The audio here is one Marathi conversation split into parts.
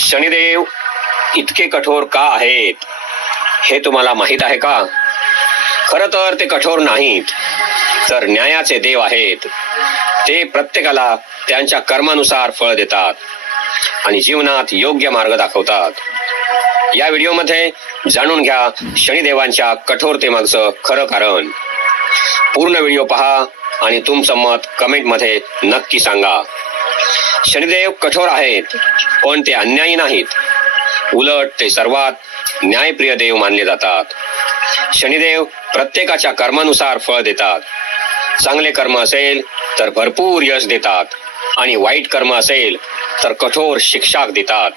शनिदेव इतके कठोर का आहेत हे तुम्हाला माहित आहे का? खरं तर ते कठोर नाहीत, तर न्यायाचे देव आहेत. ते प्रत्येकाला त्यांच्या कर्मानुसार फळ देतात आणि जीवनात योग्य मार्ग दाखवतात. या व्हिडिओमध्ये जाणून घ्या शनिदेवांच्या कठोरतेमागचं खरं कारण. पूर्ण व्हिडिओ पहा आणि तुमचं मत कमेंटमध्ये नक्की सांगा. शनिदेव कठोर आहेत, पण ते अन्यायी नाहीत. उलट ते सर्वात न्यायप्रिय देव मानले जातात. शनिदेव प्रत्येकाच्या कर्मानुसार फळ देतात. चांगले कर्म असेल तर भरपूर यश देतात आणि वाईट कर्म असेल तर कठोर शिक्षा देतात.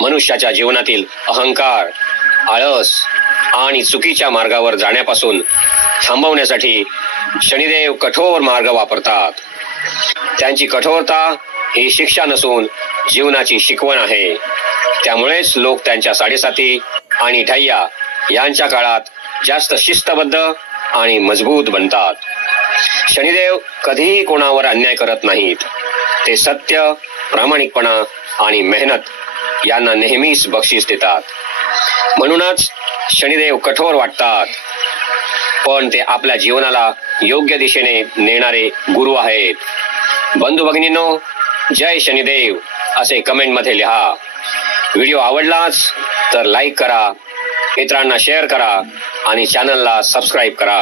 मनुष्याच्या जीवनातील अहंकार, आळस आणि चुकीच्या मार्गावर जाण्यापासून थांबवण्यासाठी शनिदेव कठोर मार्ग वापरतात. त्यांची कठोरता ही शिक्षा नसून जीवनाची शिकवण आहे. त्यामुळेच लोक त्यांच्या साडेसाती आणि ढय्या यांच्या काळात जास्त शिस्तबद्ध आणि मजबूत बनतात. शनिदेव कधीही कोणावर अन्याय करत नाहीत. ते सत्य, प्रामाणिकपणा आणि मेहनत यांना नेहमीच बक्षीस देतात. म्हणूनच शनिदेव कठोर वाटतात, पण ते आपल्या जीवनाला योग्य दिशेने नेणारे गुरु आहेत. बंधू भगिनींनो, जय शनिदेव असे कमेंटमध्ये लिहा. व्हिडिओ आवडलाच तर लाईक करा, मित्रांना शेअर करा आणि चॅनलला सबस्क्राईब करा.